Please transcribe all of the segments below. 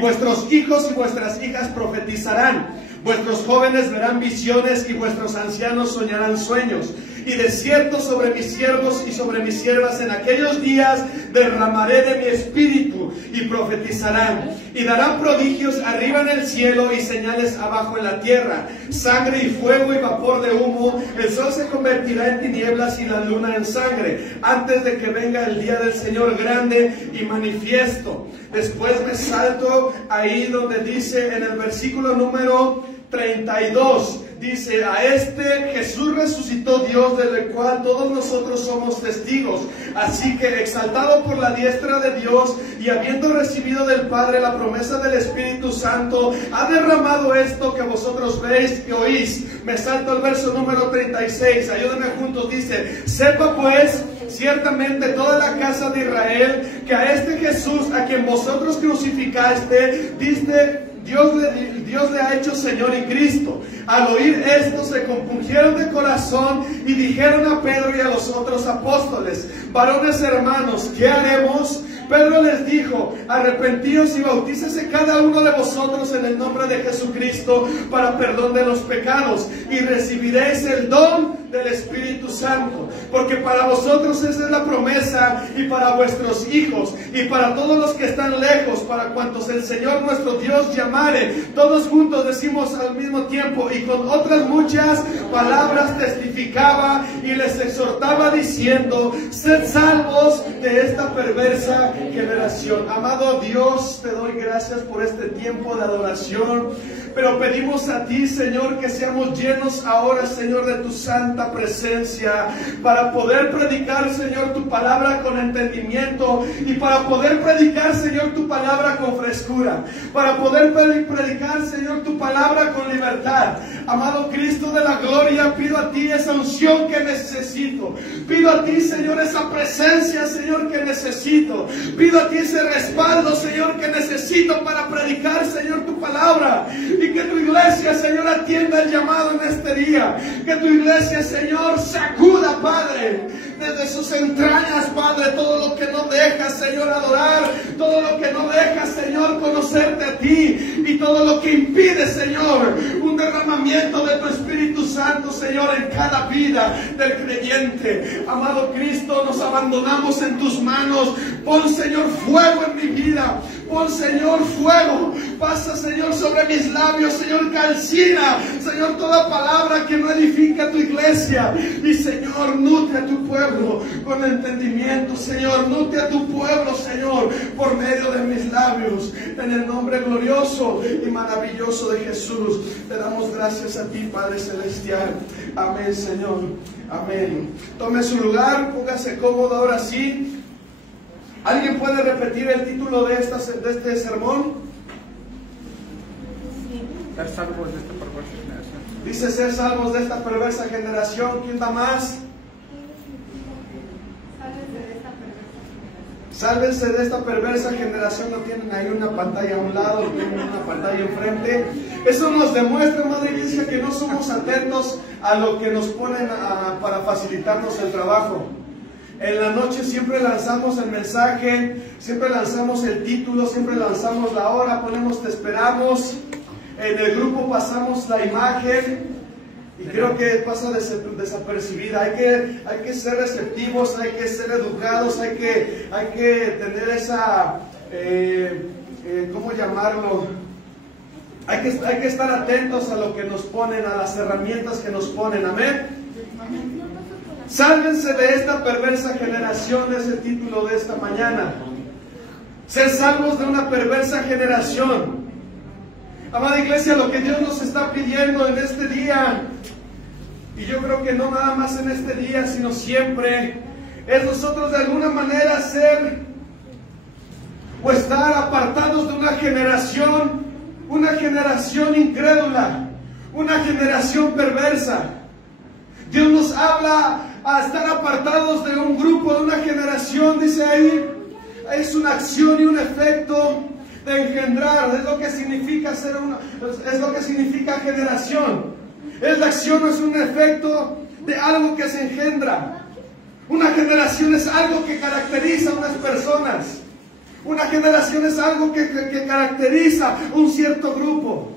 Vuestros hijos y vuestras hijas profetizarán, vuestros jóvenes verán visiones y vuestros ancianos soñarán sueños. Y de cierto sobre mis siervos y sobre mis siervas en aquellos días derramaré de mi espíritu y profetizarán. Y darán prodigios arriba en el cielo y señales abajo en la tierra, sangre y fuego y vapor de humo. El sol se convertirá en tinieblas y la luna en sangre, antes de que venga el día del Señor grande y manifiesto. Después me salto ahí donde dice en el versículo número 32, dice: a este Jesús resucitó Dios, del cual todos nosotros somos testigos. Así que, exaltado por la diestra de Dios y habiendo recibido del Padre la promesa del Espíritu Santo, ha derramado esto que vosotros veis y oís. Me salto al verso número 36, ayúdenme juntos, dice: sepa pues ciertamente toda la casa de Israel que a este Jesús a quien vosotros crucificaste, Dios le ha hecho Señor y Cristo. Al oír esto se compungieron de corazón y dijeron a Pedro y a los otros apóstoles: varones hermanos, ¿qué haremos? Pedro les dijo: arrepentíos y bautícese cada uno de vosotros en el nombre de Jesucristo para perdón de los pecados, y recibiréis el don del Espíritu Santo, porque para vosotros esa es la promesa, y para vuestros hijos, y para todos los que están lejos, para cuantos el Señor nuestro Dios llamare. Todos juntos decimos al mismo tiempo: y con otras muchas palabras testificaba y les exhortaba diciendo: sed salvos de esta perversa generación. Amado Dios, te doy gracias por este tiempo de adoración, pero pedimos a ti, Señor, que seamos llenos ahora, Señor, de tu santa presencia, para poder predicar, Señor, tu palabra con entendimiento, y para poder predicar, Señor, tu palabra con frescura, para poder predicar, Señor, tu palabra con libertad. Amado Cristo de la gloria, pido a ti esa unción que necesito, pido a ti, Señor, esa presencia, Señor, que necesito, pido a ti ese respaldo, Señor, que necesito para predicar, Señor, tu palabra. Y que tu iglesia, Señor, atienda el llamado en este día. Que tu iglesia, Señor, sacuda, Padre, desde sus entrañas, Padre, todo lo que no deja, Señor, adorar, todo lo que no deja, Señor, conocerte a ti, y todo lo que impide, Señor, un derramamiento de tu Espíritu Santo, Señor, en cada vida del creyente. Amado Cristo, nos abandonamos en tus manos. Pon, Señor, fuego en mi vida. Pon, Señor, fuego. Pasa, Señor, sobre mis labios, Señor, calcina, Señor, toda palabra que no edifica a tu iglesia. Y, Señor, nutre a tu pueblo con entendimiento, Señor. Nutre a tu pueblo, Señor, por medio de mis labios. En el nombre glorioso y maravilloso de Jesús, te damos gracias a ti, Padre Celestial. Amén, Señor. Amén. Tome su lugar, póngase cómodo ahora sí. ¿Alguien puede repetir el título de este sermón? Ser salvos de esta perversa generación. Dice: ser salvos de esta perversa generación. ¿Quién da más? Sálvense de esta perversa generación. Lo tienen ahí una pantalla a un lado, lo tienen una pantalla enfrente. Eso nos demuestra, Madre Iglesia, que no somos atentos a lo que nos ponen para facilitarnos el trabajo. En la noche siempre lanzamos el mensaje, siempre lanzamos el título, siempre lanzamos la hora, ponemos te esperamos. En el grupo pasamos la imagen y creo que pasa desapercibida. Hay que ser receptivos, hay que ser educados, hay que tener esa, ¿cómo llamarlo? Hay que estar atentos a lo que nos ponen, a las herramientas que nos ponen. Amén. Sálvense de esta perversa generación, es el título de esta mañana. Ser salvos de una perversa generación. Amada iglesia, lo que Dios nos está pidiendo en este día, y yo creo que no nada más en este día, sino siempre, es nosotros de alguna manera ser o estar apartados de una generación incrédula, una generación perversa. Dios nos habla a estar apartados de un grupo, de una generación, dice ahí, es una acción y un efecto de engendrar, es lo que significa es lo que significa generación. Es la acción, es un efecto de algo que se engendra. Una generación es algo que caracteriza a unas personas. Una generación es algo que caracteriza un cierto grupo.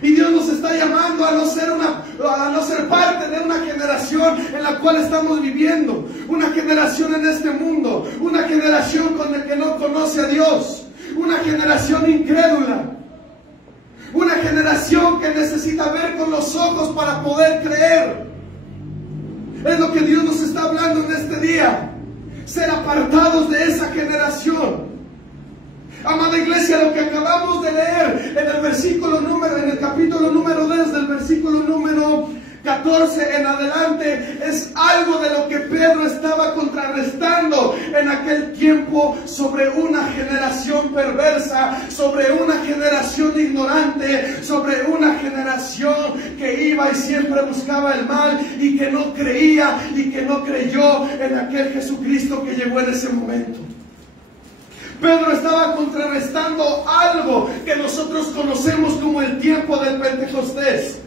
Y Dios nos está llamando a no ser parte de una generación en la cual estamos viviendo. Una generación en este mundo. Una generación que no conoce a Dios. Una generación incrédula. Una generación que necesita ver con los ojos para poder creer. Es lo que Dios nos está hablando en este día. Ser apartados de esa generación. Amada iglesia, lo que acabamos de leer en el capítulo número 10, del versículo número 14 en adelante, es algo de lo que Pedro estaba contrarrestando en aquel tiempo sobre una generación perversa, sobre una generación ignorante, sobre una generación que iba y siempre buscaba el mal y que no creía y que no creyó en aquel Jesucristo que llegó en ese momento. Pedro estaba contrarrestando algo que nosotros conocemos como el tiempo del Pentecostés.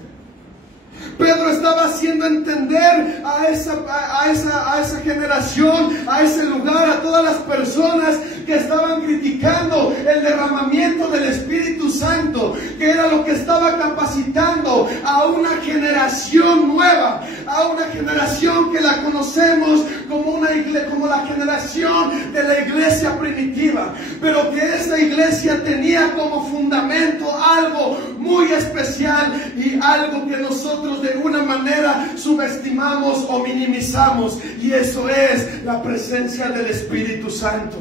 Pedro estaba haciendo entender a esa generación, a ese lugar, a todas las personas que estaban criticando el derramamiento del Espíritu Santo, que era lo que estaba capacitando a una generación nueva, a una generación que la conocemos como la generación de la iglesia primitiva, pero que esa iglesia tenía como fundamento algo muy especial y algo que nosotros de una manera subestimamos o minimizamos, y eso es la presencia del Espíritu Santo.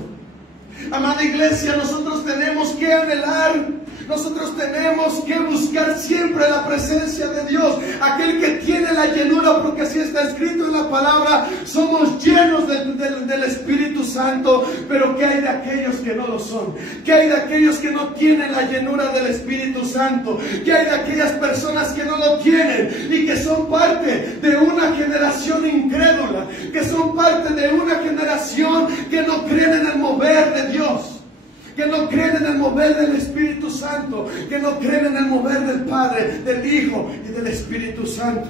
Amada iglesia, nosotros tenemos que anhelar, nosotros tenemos que buscar siempre la presencia de Dios, aquel que tiene la llenura, porque así está escrito en la palabra, somos llenos del Espíritu Santo. Pero ¿qué hay de aquellos que no lo son? ¿Qué hay de aquellos que no tienen la llenura del Espíritu Santo? ¿Qué hay de aquellas personas que no lo tienen y que son parte de una generación incrédula, que son parte de una generación que no creen en el mover de Dios, que no creen en el mover del Espíritu Santo, que no creen en el mover del Padre, del Hijo y del Espíritu Santo?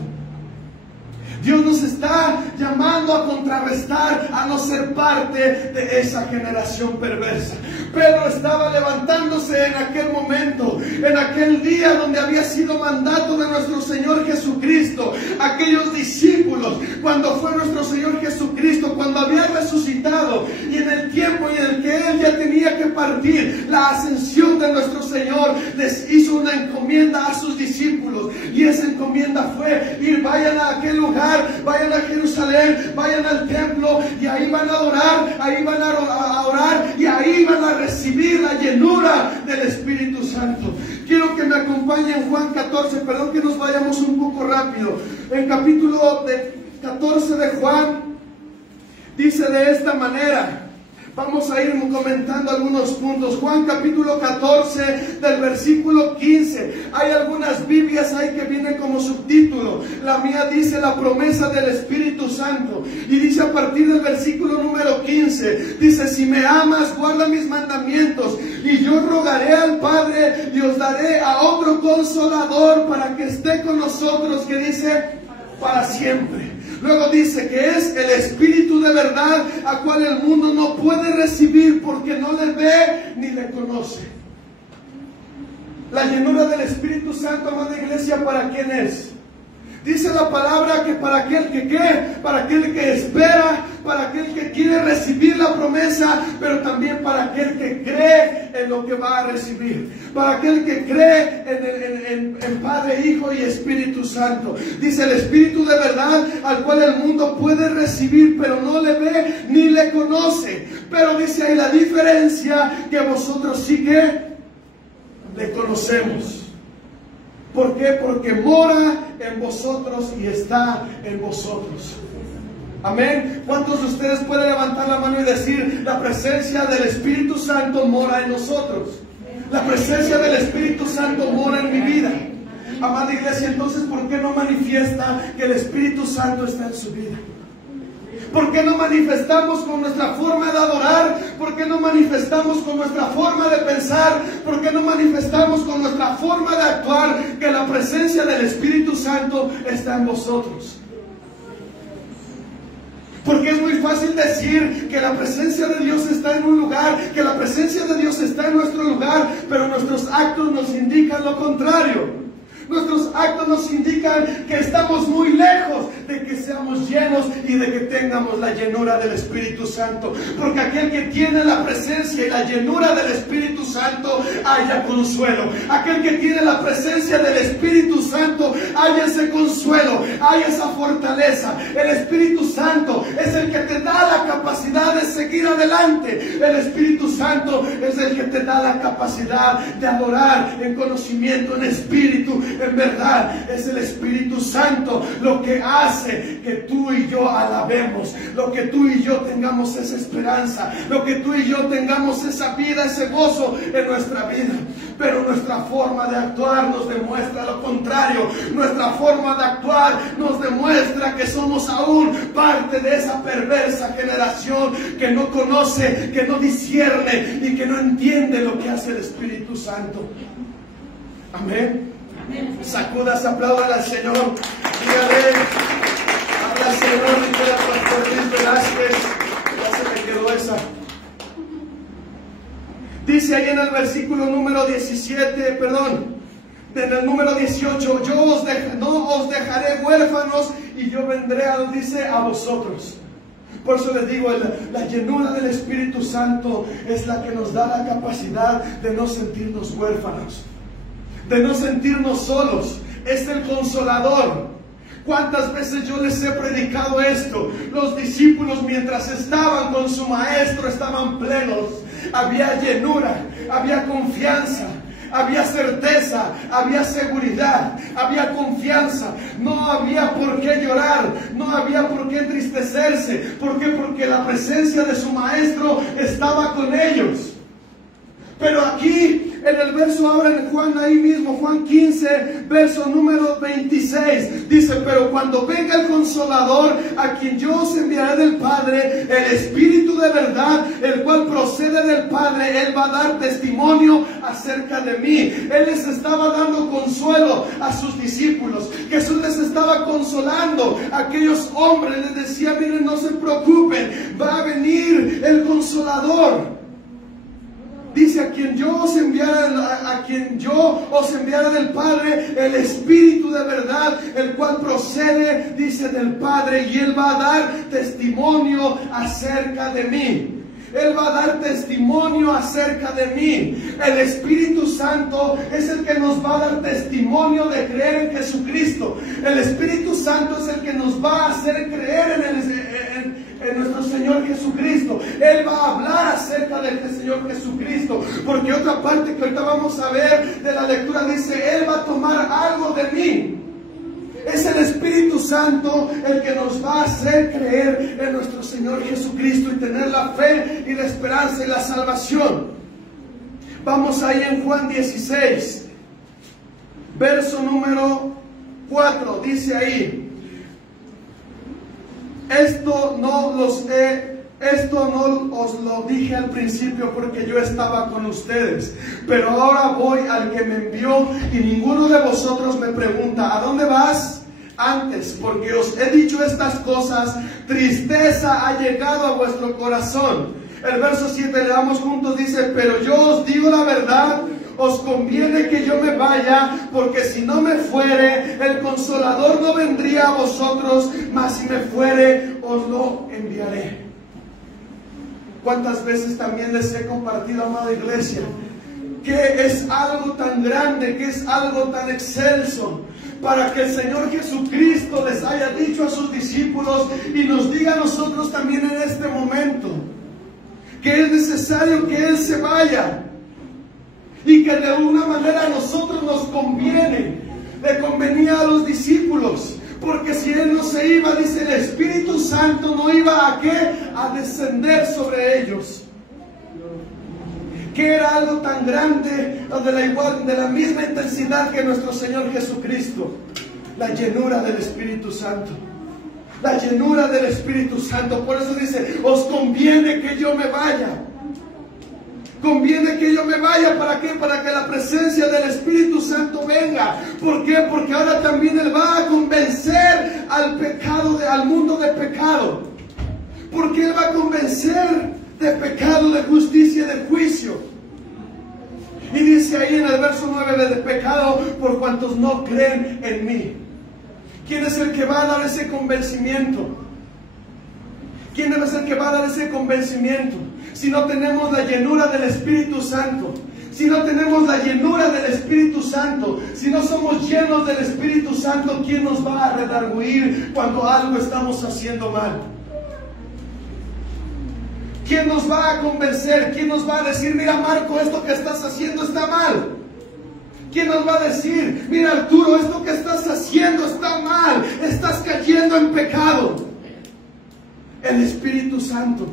Dios nos está llamando a contrarrestar, a no ser parte de esa generación perversa. Pedro estaba levantándose en aquel momento, en aquel día donde había sido mandato de nuestro Señor Jesucristo. Aquellos discípulos, cuando fue nuestro Señor Jesucristo, cuando había resucitado, y en el tiempo en el que Él ya tenía que partir, la ascensión de nuestro Señor, les hizo una encomienda a sus discípulos, y esa encomienda fue ir, vayan a aquel lugar, vayan a Jerusalén, vayan al templo, y ahí van a adorar, ahí van a orar, y ahí van a recibir la llenura del Espíritu Santo. Quiero que me acompañen en Juan 14, perdón que nos vayamos un poco rápido. En capítulo 14 de Juan, dice de esta manera. Vamos a ir comentando algunos puntos. Juan capítulo 14 del versículo 15. Hay algunas Biblias ahí que vienen como subtítulo. La mía dice la promesa del Espíritu Santo. Y dice a partir del versículo número 15. Dice: si me amas, guarda mis mandamientos. Y yo rogaré al Padre y os daré a otro consolador para que esté con nosotros. Que dice: para siempre. Luego dice que es el Espíritu de verdad, a cual el mundo no puede recibir porque no le ve ni le conoce. La llenura del Espíritu Santo, amada iglesia, ¿para quién es? Dice la palabra que para aquel que ¿qué? Para aquel que espera, para aquel que quiere recibir la promesa, pero también para aquel que cree en lo que va a recibir, para aquel que cree en Padre, Hijo y Espíritu Santo. Dice el Espíritu de verdad, al cual el mundo puede recibir, pero no le ve ni le conoce. Pero dice ahí la diferencia, que vosotros sí que le conocemos. ¿Por qué? Porque mora en vosotros y está en vosotros. Amén. ¿Cuántos de ustedes pueden levantar la mano y decir: la presencia del Espíritu Santo mora en nosotros? La presencia del Espíritu Santo mora en mi vida. Amada iglesia, entonces, ¿por qué no manifiesta que el Espíritu Santo está en su vida? ¿Por qué no manifestamos con nuestra forma de adorar? ¿Por qué no manifestamos con nuestra forma de pensar? ¿Por qué no manifestamos con nuestra forma de actuar que la presencia del Espíritu Santo está en vosotros? Porque es muy fácil decir que la presencia de Dios está en un lugar, que la presencia de Dios está en nuestro lugar, pero nuestros actos nos indican lo contrario. Nuestros actos nos indican que estamos muy lejos de que seamos llenos y de que tengamos la llenura del Espíritu Santo. Porque aquel que tiene la presencia y la llenura del Espíritu Santo haya consuelo. Aquel que tiene la presencia del Espíritu Santo haya ese consuelo, haya esa fortaleza. El Espíritu Santo es el que te da la capacidad de seguir adelante. El Espíritu Santo es el que te da la capacidad de adorar en conocimiento, en espíritu. En verdad, es el Espíritu Santo lo que hace que tú y yo alabemos, lo que tú y yo tengamos esa esperanza, lo que tú y yo tengamos esa vida, ese gozo en nuestra vida. Pero nuestra forma de actuar nos demuestra lo contrario. Nuestra forma de actuar nos demuestra que somos aún parte de esa perversa generación que no conoce, que no discierne y que no entiende lo que hace el Espíritu Santo. Amén. Sacudas, aplaudan al Señor. Dígale, habla al Señor, dígale al pastor Luis Velázquez. Ya se me quedó esa. Dice ahí en el versículo número 17, en el número 18, no os dejaré huérfanos y yo vendré a vosotros. Por eso les digo, la llenura del Espíritu Santo es la que nos da la capacidad de no sentirnos huérfanos, de no sentirnos solos. Es el Consolador. ¿Cuántas veces yo les he predicado esto? Los discípulos, mientras estaban con su maestro, estaban plenos. Había llenura, había confianza, había certeza, había seguridad, había confianza. No había por qué llorar, no había por qué entristecerse. ¿Por qué? Porque la presencia de su maestro estaba con ellos. Pero aquí, en el verso ahora en Juan, ahí mismo, Juan 15, verso número 26, dice: pero cuando venga el Consolador, a quien yo os enviaré del Padre, el Espíritu de verdad, el cual procede del Padre, Él va a dar testimonio acerca de mí. Él les estaba dando consuelo a sus discípulos. Jesús les estaba consolando a aquellos hombres. Les decía: miren, no se preocupen, va a venir el Consolador. Dice: a quien yo os enviara del Padre, el Espíritu de verdad, el cual procede, dice, del Padre, y Él va a dar testimonio acerca de mí. Él va a dar testimonio acerca de mí. El Espíritu Santo es el que nos va a dar testimonio de creer en Jesucristo. El Espíritu Santo es el que nos va a hacer creer en nuestro Señor Jesucristo. Él va a hablar acerca del Señor Jesucristo. Porque otra parte que ahorita vamos a ver de la lectura dice: Él va a tomar algo de mí. Es el Espíritu Santo el que nos va a hacer creer en nuestro Señor Jesucristo y tener la fe y la esperanza y la salvación. Vamos ahí en Juan 16, verso número 4, dice ahí: Esto no os lo dije al principio porque yo estaba con ustedes, pero ahora voy al que me envió y ninguno de vosotros me pregunta: ¿a dónde vas? Antes, porque os he dicho estas cosas, tristeza ha llegado a vuestro corazón. El verso 7 leamos juntos, dice: pero yo os digo la verdad, os conviene que yo me vaya, porque si no me fuere, el Consolador no vendría a vosotros, mas si me fuere, os lo enviaré. ¿Cuántas veces también les he compartido, amada iglesia, que es algo tan grande, que es algo tan excelso, para que el Señor Jesucristo les haya dicho a sus discípulos y nos diga a nosotros también en este momento que es necesario que Él se vaya, y que de una manera a nosotros nos conviene, le convenía a los discípulos, porque si Él no se iba, dice, el Espíritu Santo no iba a ¿qué? A descender sobre ellos. Que era algo tan grande, de la misma intensidad que nuestro Señor Jesucristo. La llenura del Espíritu Santo. La llenura del Espíritu Santo. Por eso dice: os conviene que yo me vaya. Conviene que yo me vaya. ¿Para qué? Para que la presencia del Espíritu Santo venga. ¿Por qué? Porque ahora también Él va a convencer al mundo de pecado. Porque Él va a convencer de pecado, de justicia y de juicio. Y dice ahí en el verso 9, de pecado por cuantos no creen en mí. ¿Quién es el que va a dar ese convencimiento? ¿Quién es el que va a dar ese convencimiento? Si no tenemos la llenura del Espíritu Santo, si no tenemos la llenura del Espíritu Santo, si no somos llenos del Espíritu Santo, ¿quién nos va a redarguir cuando algo estamos haciendo mal? ¿Quién nos va a convencer? ¿Quién nos va a decir, mira Marco, esto que estás haciendo está mal? ¿Quién nos va a decir, mira Arturo, esto que estás haciendo está mal, estás cayendo en pecado? El Espíritu Santo.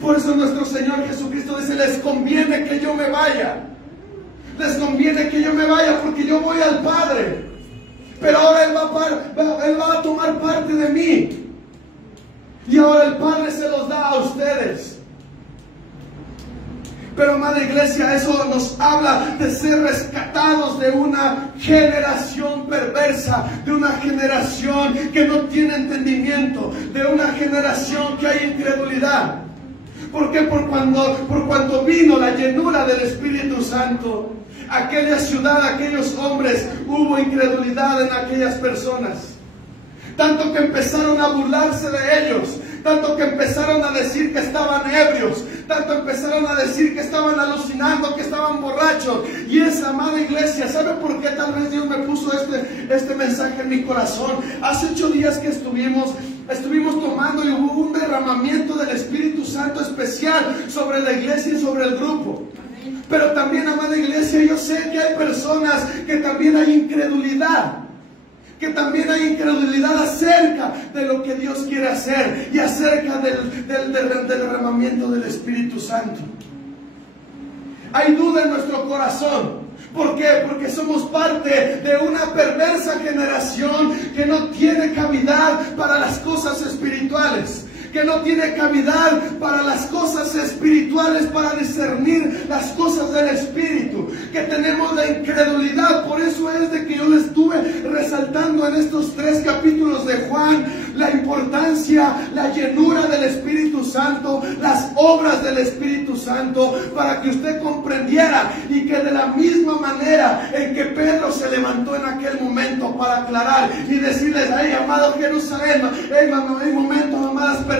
Por eso nuestro Señor Jesucristo dice, les conviene que yo me vaya. Les conviene que yo me vaya porque yo voy al Padre. Pero ahora Él va a tomar parte de mí. Y ahora el Padre se los da a ustedes. Pero amada iglesia, eso nos habla de ser rescatados de una generación perversa, de una generación que no tiene entendimiento, de una generación que hay incredulidad. ¿Por qué? Por cuando vino la llenura del Espíritu Santo, aquella ciudad, aquellos hombres, hubo incredulidad en aquellas personas. Tanto que empezaron a burlarse de ellos, tanto que empezaron a decir que estaban ebrios, tanto empezaron a decir que estaban alucinando, que estaban borrachos. Y esa amada iglesia, ¿sabe por qué tal vez Dios me puso este mensaje en mi corazón? Hace 8 días que estuvimos tomando y hubo un derramamiento del Espíritu Santo especial sobre la iglesia y sobre el grupo. Pero también, amada iglesia, yo sé que hay personas que también hay incredulidad. Que también hay incredulidad acerca de lo que Dios quiere hacer y acerca del derramamiento del Espíritu Santo. Hay duda en nuestro corazón. ¿Por qué? Porque somos parte de una perversa generación que no tiene cavidad para las cosas espirituales. Que no tiene cavidad para las cosas espirituales, para discernir las cosas del Espíritu, que tenemos la incredulidad. Por eso es de que yo les estuve resaltando en estos 3 capítulos de Juan la importancia, la llenura del Espíritu Santo, las obras del Espíritu Santo, para que usted comprendiera y que de la misma manera en que Pedro se levantó en aquel momento para aclarar y decirles, hey, amado Jerusalén, hey, momentos, amadas personas,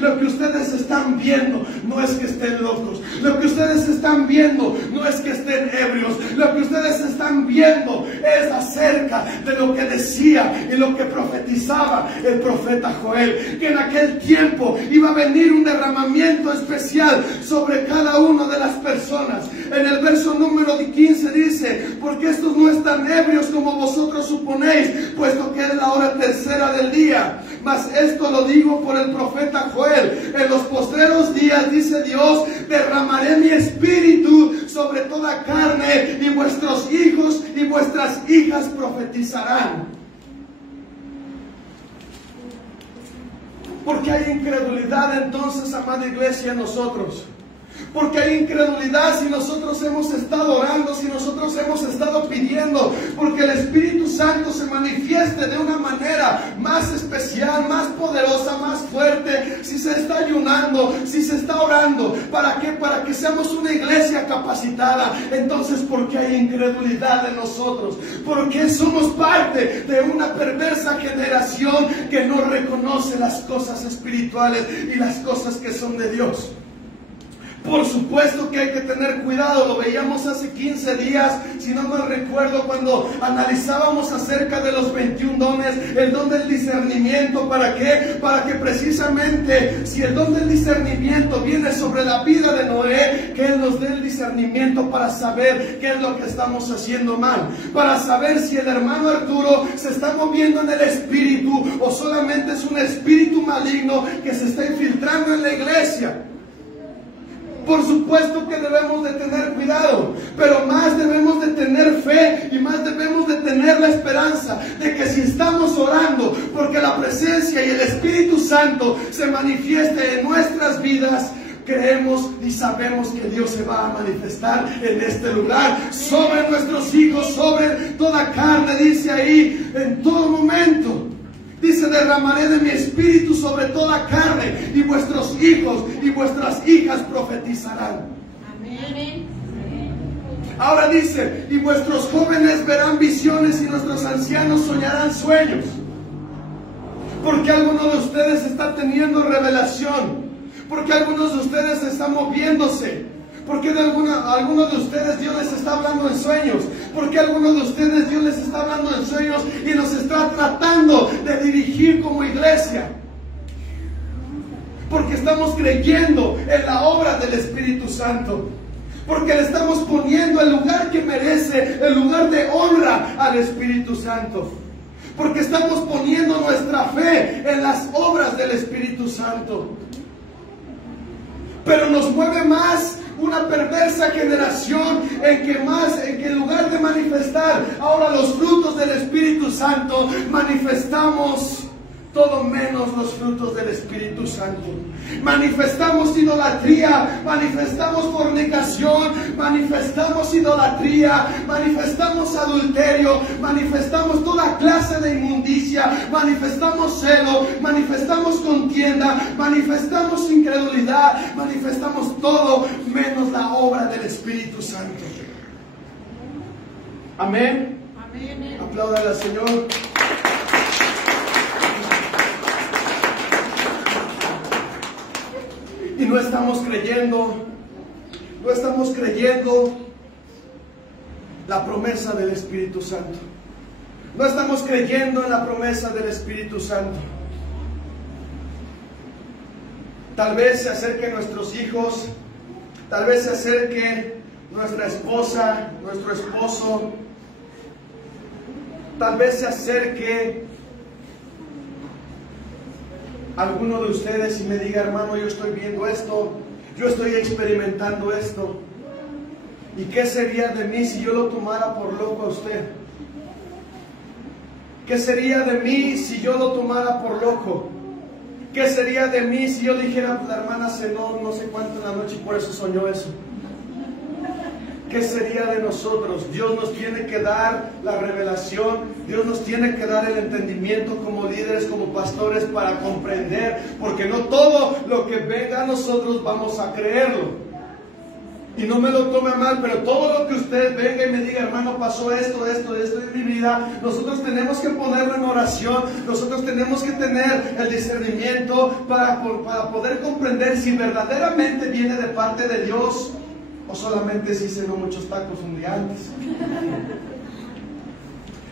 lo que ustedes están viendo no es que estén locos, lo que ustedes están viendo no es que estén ebrios, lo que ustedes están viendo es acerca de lo que decía y lo que profetizaba el profeta Joel, que en aquel tiempo iba a venir un derramamiento especial sobre cada una de las personas. En el verso número 15 dice, porque estos no están ebrios como vosotros suponéis, puesto que es la hora tercera del día. Mas esto lo digo por el profeta Joel, en los postreros días, dice Dios, derramaré mi espíritu sobre toda carne, y vuestros hijos y vuestras hijas profetizarán. Porque hay incredulidad entonces, amada iglesia, en nosotros. Porque hay incredulidad si nosotros hemos estado orando, si nosotros hemos estado pidiendo, porque el Espíritu Santo se manifieste de una manera más especial, más poderosa, más fuerte, si se está ayunando, si se está orando. ¿Para qué? Para que seamos una iglesia capacitada. Entonces, ¿por qué hay incredulidad en nosotros? Porque somos parte de una perversa generación que no reconoce las cosas espirituales y las cosas que son de Dios. Por supuesto que hay que tener cuidado, lo veíamos hace 15 días, si no me recuerdo, cuando analizábamos acerca de los 21 dones, el don del discernimiento. ¿Para qué? Para que precisamente, si el don del discernimiento viene sobre la vida de Noé, que Él nos dé el discernimiento para saber qué es lo que estamos haciendo mal, para saber si el hermano Arturo se está moviendo en el espíritu o solamente es un espíritu maligno que se está infiltrando en la iglesia. Por supuesto que debemos de tener cuidado, pero más debemos de tener fe y más debemos de tener la esperanza de que si estamos orando porque la presencia y el Espíritu Santo se manifieste en nuestras vidas, creemos y sabemos que Dios se va a manifestar en este lugar, sobre nuestros hijos, sobre toda carne, dice ahí, en todo momento. Dice, derramaré de mi espíritu sobre toda carne, y vuestros hijos y vuestras hijas profetizarán. Amén. Ahora dice, y vuestros jóvenes verán visiones y nuestros ancianos soñarán sueños. Porque algunos de ustedes están teniendo revelación. Porque algunos de ustedes están moviéndose. Porque algunos de ustedes Dios les está hablando en sueños. Porque algunos de ustedes Dios les está hablando en sueños y nos está tratando de dirigir como iglesia. Porque estamos creyendo en la obra del Espíritu Santo. Porque le estamos poniendo el lugar que merece, el lugar de honra al Espíritu Santo. Porque estamos poniendo nuestra fe en las obras del Espíritu Santo. Pero nos mueve más una perversa generación en que en lugar de manifestar ahora los frutos del Espíritu Santo, manifestamos todo menos los frutos del Espíritu Santo. Manifestamos idolatría, manifestamos fornicación, manifestamos idolatría, manifestamos adulterio, manifestamos toda clase de inmundicia, manifestamos celo, manifestamos contienda, manifestamos incredulidad, manifestamos todo menos la obra del Espíritu Santo. Amén. Amén. Apláudale al Señor. Y no estamos creyendo la promesa del Espíritu Santo. No estamos creyendo en la promesa del Espíritu Santo. Tal vez se acerquen nuestros hijos, tal vez se acerque nuestra esposa, nuestro esposo, tal vez se acerque alguno de ustedes y me diga, hermano, yo estoy viendo esto, yo estoy experimentando esto. ¿Y qué sería de mí si yo lo tomara por loco a usted? ¿Qué sería de mí si yo lo tomara por loco? ¿Qué sería de mí si yo dijera, la hermana cenó no sé cuánto en la noche y por eso soñó eso? ¿Qué sería de nosotros? Dios nos tiene que dar la revelación, Dios nos tiene que dar el entendimiento como líderes, como pastores, para comprender, porque no todo lo que venga a nosotros vamos a creerlo. Y no me lo tome mal, pero todo lo que usted venga y me diga, hermano, pasó esto en mi vida, nosotros tenemos que ponerlo en oración, nosotros tenemos que tener el discernimiento para poder comprender si verdaderamente viene de parte de Dios o solamente si cenó muchos tacos un día antes.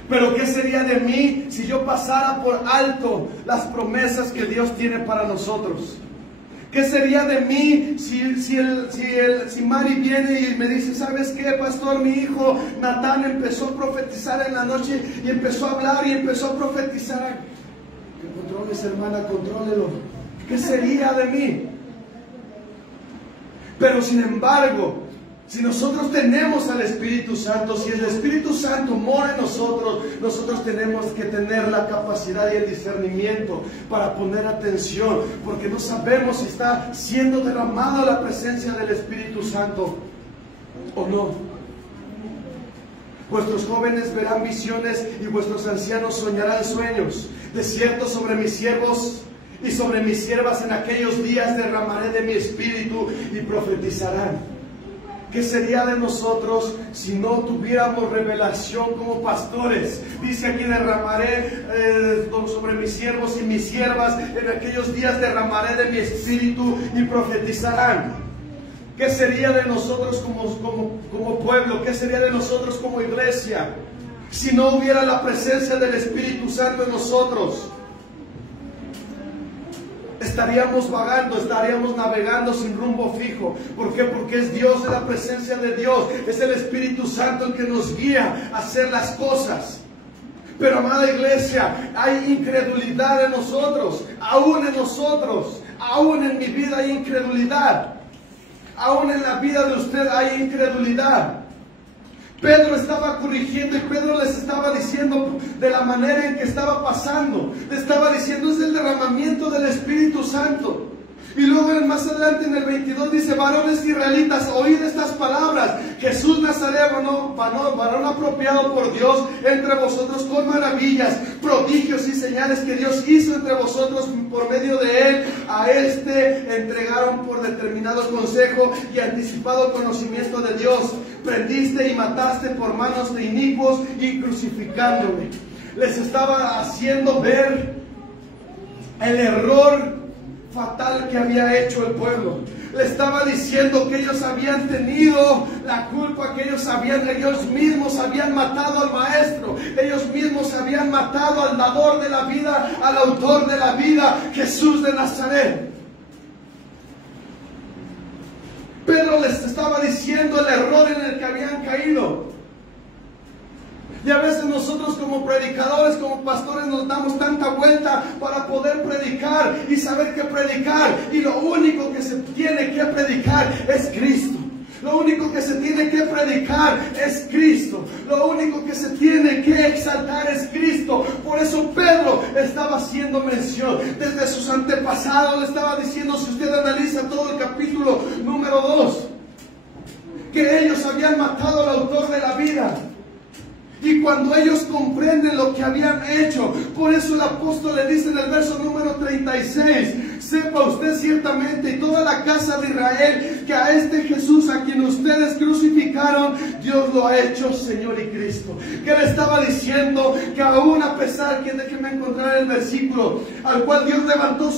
Pero ¿qué sería de mí si yo pasara por alto las promesas que Dios tiene para nosotros? ¿Qué sería de mí si Mari viene y me dice, ¿sabes qué, pastor? Mi hijo Natán empezó a profetizar en la noche y empezó a hablar y empezó a profetizar. Que controles, hermana, contrólelo. ¿Qué sería de mí? Pero sin embargo, si nosotros tenemos al Espíritu Santo, si el Espíritu Santo mora en nosotros, nosotros tenemos que tener la capacidad y el discernimiento para poner atención, porque no sabemos si está siendo derramada la presencia del Espíritu Santo o no. Vuestros jóvenes verán visiones y vuestros ancianos soñarán sueños. De cierto, sobre mis siervos y sobre mis siervas en aquellos días derramaré de mi espíritu y profetizarán. ¿Qué sería de nosotros si no tuviéramos revelación como pastores? Dice aquí, derramaré sobre mis siervos y mis siervas, en aquellos días derramaré de mi espíritu y profetizarán. ¿Qué sería de nosotros como pueblo? ¿Qué sería de nosotros como iglesia si no hubiera la presencia del Espíritu Santo en nosotros? Estaríamos vagando, estaríamos navegando sin rumbo fijo. ¿Por qué? Porque es Dios, es la presencia de Dios, es el Espíritu Santo el que nos guía a hacer las cosas. Pero, amada iglesia, hay incredulidad en nosotros, aún en mi vida hay incredulidad, aún en la vida de usted hay incredulidad. Pedro estaba corrigiendo y Pedro les estaba diciendo de la manera en que estaba pasando. Le estaba diciendo, es el derramamiento del Espíritu Santo. Y luego más adelante en el 22 dice: varones israelitas, oíd estas palabras. Jesús Nazareno, varón apropiado por Dios entre vosotros con maravillas, prodigios y señales que Dios hizo entre vosotros por medio de él. A este entregaron por determinado consejo y anticipado conocimiento de Dios. Prendiste y mataste por manos de inicuos y crucificándole. Les estaba haciendo ver el error fatal que había hecho el pueblo. Le estaba diciendo que ellos habían tenido la culpa, que ellos mismos habían matado al maestro, ellos mismos habían matado al dador de la vida, al autor de la vida, Jesús de Nazaret. Pedro les estaba diciendo el error en el que habían caído. Y a veces nosotros como predicadores, como pastores, nos damos tanta vuelta para poder predicar y saber qué predicar. Y lo único que se tiene que predicar es Cristo. Lo único que se tiene que predicar es Cristo. Lo único que se tiene que exaltar es Cristo. Por eso Pedro estaba haciendo mención. Desde sus antepasados le estaba diciendo, si usted analiza todo el capítulo número 2, que ellos habían matado al autor de la vida. Y cuando ellos comprenden lo que habían hecho, por eso el apóstol le dice en el verso número 36, sepa usted ciertamente y toda la casa de Israel que a este Jesús a quien ustedes crucificaron, Dios lo ha hecho Señor y Cristo. Que le estaba diciendo que aún a pesar que, déjeme encontrar el versículo, al cual Dios levantó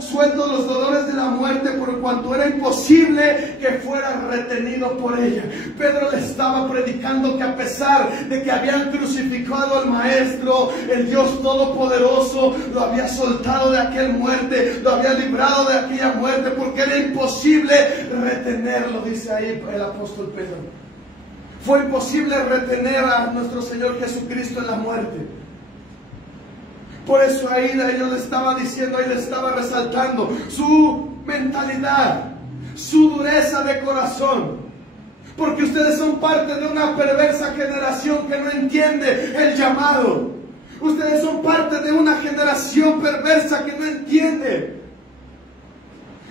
suelto los dolores de la muerte, por cuanto era imposible que fuera retenido por ella. Pedro le estaba predicando que a pesar de que habían crucificado al maestro, el Dios Todopoderoso lo había soltado de aquella muerte, lo había librado de aquella muerte, porque era imposible retenerlo, dice ahí el apóstol Pedro. Fue imposible retener a nuestro Señor Jesucristo en la muerte. Por eso ahí ellos le estaba diciendo, ahí le estaba resaltando su mentalidad, su dureza de corazón. Porque ustedes son parte de una perversa generación que no entiende el llamado. Ustedes son parte de una generación perversa que no entiende.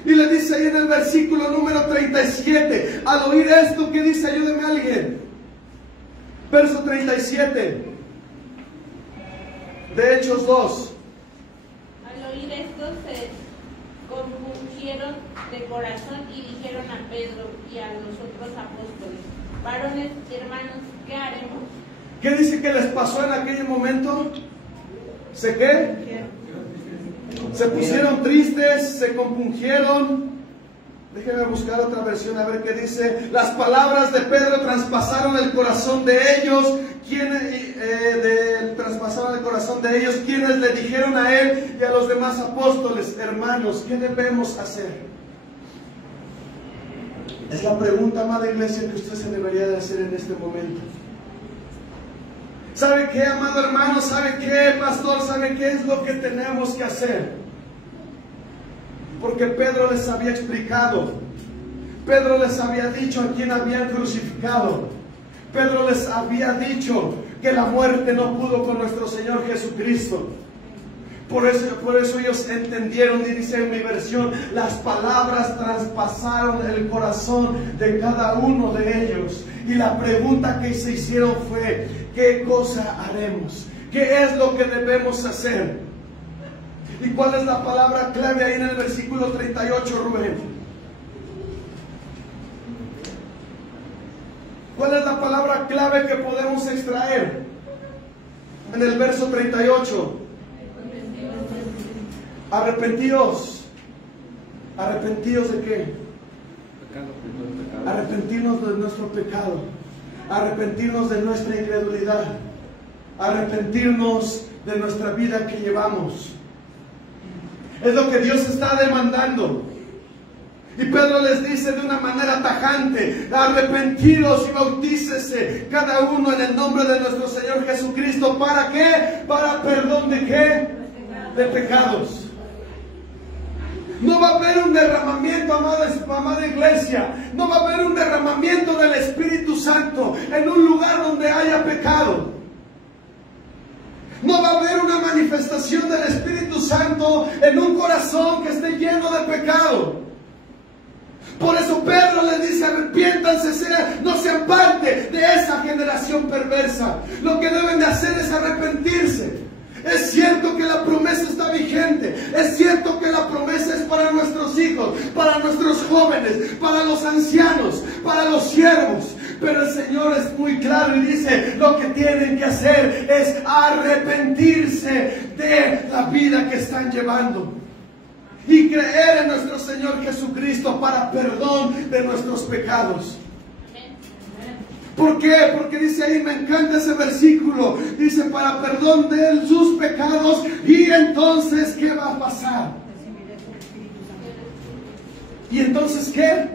Y le dice ahí en el versículo número 37, al oír esto, ¿qué dice? Ayúdeme a alguien. Verso 37 de Hechos 2. Al oír esto se compungieron de corazón y dijeron a Pedro y a los otros apóstoles: varones y hermanos, ¿qué haremos? ¿Qué dice que les pasó en aquel momento? ¿Se qué? Se pusieron tristes, se compungieron. Déjenme buscar otra versión a ver qué dice. Las palabras de Pedro traspasaron el corazón de ellos. Traspasaron el corazón de ellos, quienes le dijeron a él y a los demás apóstoles: hermanos, ¿qué debemos hacer? Es la pregunta, amada iglesia, que usted se debería de hacer en este momento. ¿Sabe qué, amado hermano? ¿Sabe qué, pastor? ¿Sabe qué es lo que tenemos que hacer? Porque Pedro les había explicado. Pedro les había dicho a quién habían crucificado. Pedro les había dicho que la muerte no pudo con nuestro Señor Jesucristo. Por eso ellos entendieron, y dice en mi versión, las palabras traspasaron el corazón de cada uno de ellos. Y la pregunta que se hicieron fue: ¿qué cosa haremos? ¿Qué es lo que debemos hacer? ¿Y cuál es la palabra clave ahí en el versículo 38, Rubén? ¿Cuál es la palabra clave que podemos extraer en el verso 38? Arrepentíos. ¿Arrepentíos de qué? Arrepentirnos de nuestro pecado, arrepentirnos de nuestra incredulidad, arrepentirnos de nuestra vida que llevamos. Es lo que Dios está demandando. Y Pedro les dice de una manera tajante: arrepentidos y bautícese cada uno en el nombre de nuestro Señor Jesucristo. ¿Para qué? Para perdón de qué? De pecados. No va a haber un derramamiento, amada iglesia. No va a haber un derramamiento del Espíritu Santo en un lugar donde haya pecado. No va a haber una manifestación manifestación del Espíritu Santo en un corazón que esté lleno de pecado. Por eso Pedro les dice: arrepiéntanse, no sean parte de esa generación perversa. Lo que deben de hacer es arrepentirse. Es cierto que la promesa está vigente, es cierto que la promesa es para nuestros hijos, para nuestros jóvenes, para los ancianos, para los siervos, pero el Señor es muy claro y dice: lo que tienen que hacer es arrepentirse de la vida que están llevando y creer en nuestro Señor Jesucristo para perdón de nuestros pecados. ¿Por qué? Porque dice ahí, me encanta ese versículo, dice: para perdón de sus pecados. Y entonces, ¿qué va a pasar? ¿Y entonces qué?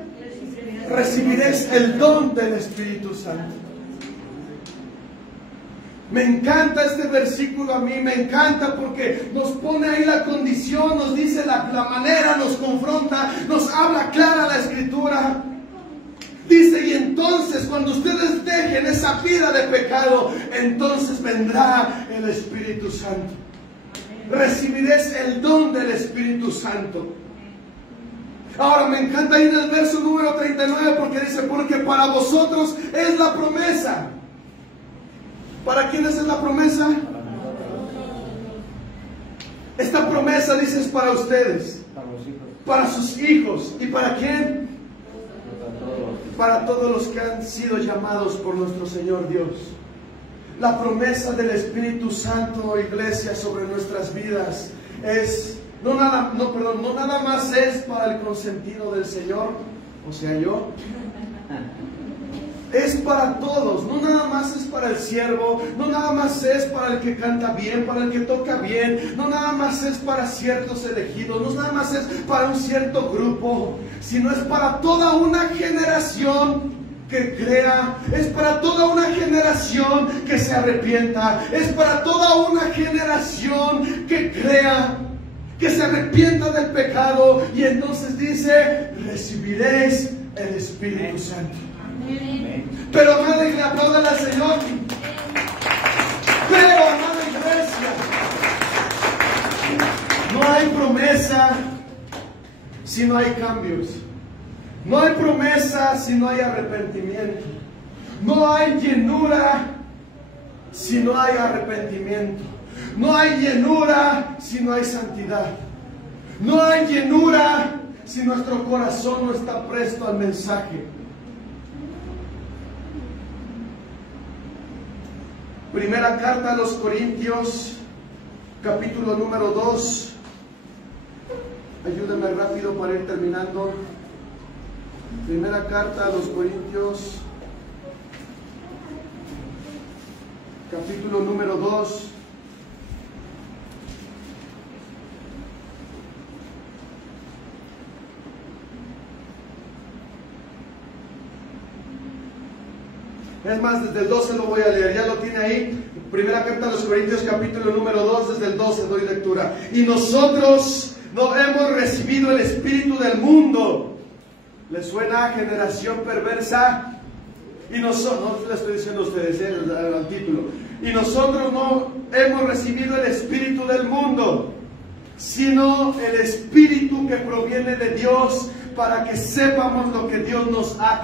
Recibiréis el don del Espíritu Santo. Me encanta este versículo, a mí me encanta porque nos pone ahí la condición, nos dice la manera, nos confronta, nos habla clara la Escritura. Dice: y entonces cuando ustedes dejen esa vida de pecado, entonces vendrá el Espíritu Santo. Recibiréis el don del Espíritu Santo. Ahora me encanta ahí en el verso número 39 porque dice: porque para vosotros es la promesa. ¿Para quiénes es la promesa? Esta promesa, dice, es para ustedes, para sus hijos. ¿Y para quién? Para todos los que han sido llamados por nuestro Señor Dios. La promesa del Espíritu Santo, iglesia, sobre nuestras vidas es no nada más es para el consentido del Señor, o sea, yo. Es para todos, no nada más es para el siervo, no nada más es para el que canta bien, para el que toca bien, no nada más es para ciertos elegidos, no nada más es para un cierto grupo, sino es para toda una generación que crea, es para toda una generación que se arrepienta, es para toda una generación que crea, que se arrepienta del pecado, y entonces dice: recibiréis el Espíritu Santo. Pero amada iglesia, aplaudan al Señor. Pero amada iglesia, no hay promesa si no hay cambios. No hay promesa si no hay arrepentimiento. No hay llenura si no hay arrepentimiento. No hay llenura si no hay santidad. No hay llenura si nuestro corazón no está presto al mensaje. Primera carta a los Corintios, capítulo número 2. Ayúdenme rápido para ir terminando. Primera carta a los Corintios, capítulo número 2. Es más, desde el 12 lo voy a leer, ya lo tiene ahí. Primera carta a los Corintios, capítulo número 2, desde el 12 doy lectura. Y nosotros no hemos recibido el espíritu del mundo. ¿Les suena a generación perversa? Y nosotros, no le estoy diciendo a ustedes el título. Y nosotros no hemos recibido el espíritu del mundo, sino el espíritu que proviene de Dios, para que sepamos lo que Dios nos ha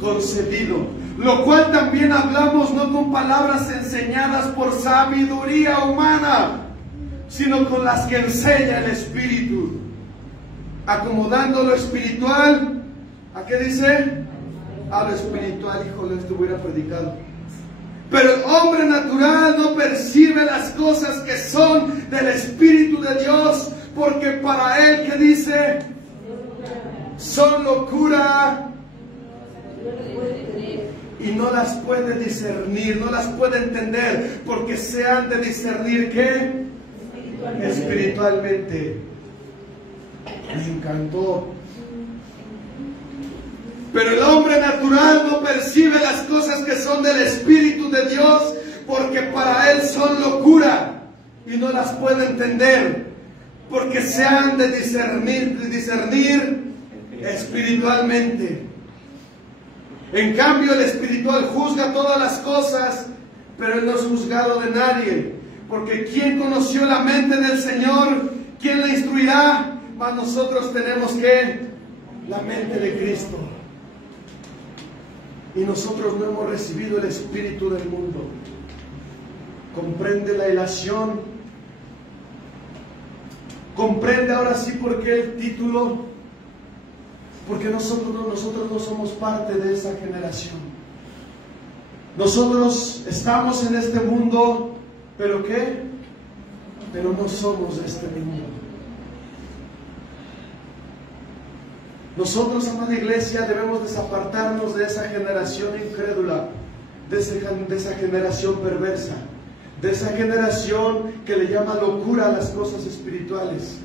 concedido. Lo cual también hablamos no con palabras enseñadas por sabiduría humana, sino con las que enseña el Espíritu, acomodando lo espiritual. ¿A qué dice? A lo espiritual. Híjole, esto hubiera predicado. Pero el hombre natural no percibe las cosas que son del Espíritu de Dios, porque para él, ¿qué dice? Son locura. Y no las puede discernir, no las puede entender, porque se han de discernir, ¿qué? Espiritualmente. Me encantó. Pero el hombre natural no percibe las cosas que son del Espíritu de Dios, porque para él son locura, y no las puede entender, porque se han de discernir espiritualmente. En cambio, el espiritual juzga todas las cosas, pero él no es juzgado de nadie. Porque ¿quién conoció la mente del Señor? ¿Quién la instruirá? Mas nosotros tenemos que la mente de Cristo. Y nosotros no hemos recibido el espíritu del mundo. ¿Comprende la ilación? ¿Comprende ahora sí por qué el título? Porque nosotros no somos parte de esa generación. Nosotros estamos en este mundo, ¿pero qué? Pero no somos de este mundo. Nosotros, amada iglesia, debemos desapartarnos de esa generación incrédula, de esa generación perversa, de esa generación que le llama locura a las cosas espirituales.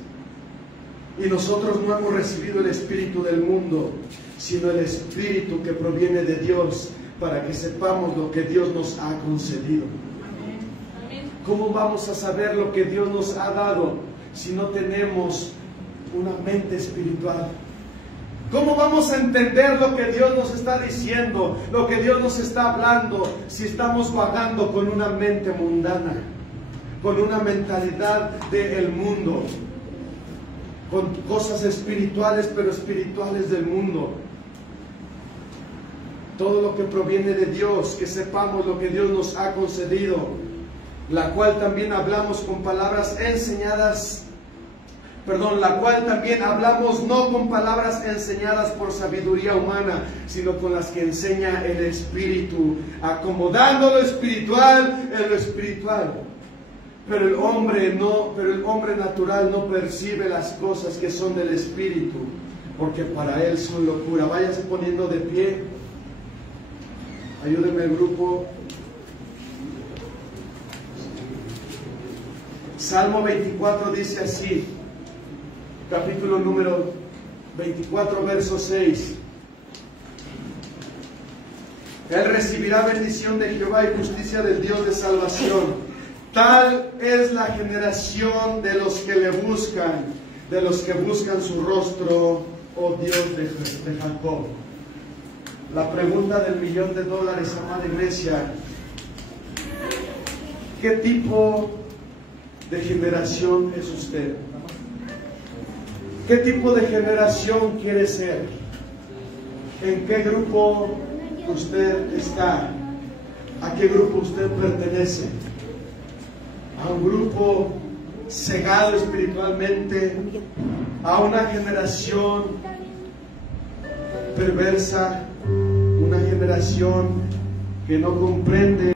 Y nosotros no hemos recibido el espíritu del mundo, sino el espíritu que proviene de Dios, para que sepamos lo que Dios nos ha concedido. ¿Cómo vamos a saber lo que Dios nos ha dado si no tenemos una mente espiritual? ¿Cómo vamos a entender lo que Dios nos está diciendo, lo que Dios nos está hablando, si estamos vagando con una mente mundana, con una mentalidad del mundo, con cosas espirituales, pero espirituales del mundo? Todo lo que proviene de Dios, que sepamos lo que Dios nos ha concedido, la cual también hablamos con palabras enseñadas, la cual también hablamos no con palabras enseñadas por sabiduría humana, sino con las que enseña el Espíritu, acomodando lo espiritual en lo espiritual. Pero el hombre natural no percibe las cosas que son del Espíritu, porque para él son locura. Váyase poniendo de pie. Ayúdenme el grupo. Salmo 24 dice así, capítulo número 24, verso 6. Él recibirá bendición de Jehová y justicia del Dios de salvación. Tal es la generación de los que le buscan, de los que buscan su rostro, oh Dios de Jacob. La pregunta del $1.000.000, amada iglesia: ¿qué tipo de generación es usted? ¿Qué tipo de generación quiere ser? ¿En qué grupo usted está? ¿A qué grupo usted pertenece? ¿A un grupo cegado espiritualmente? ¿A una generación perversa? ¿Una generación que no comprende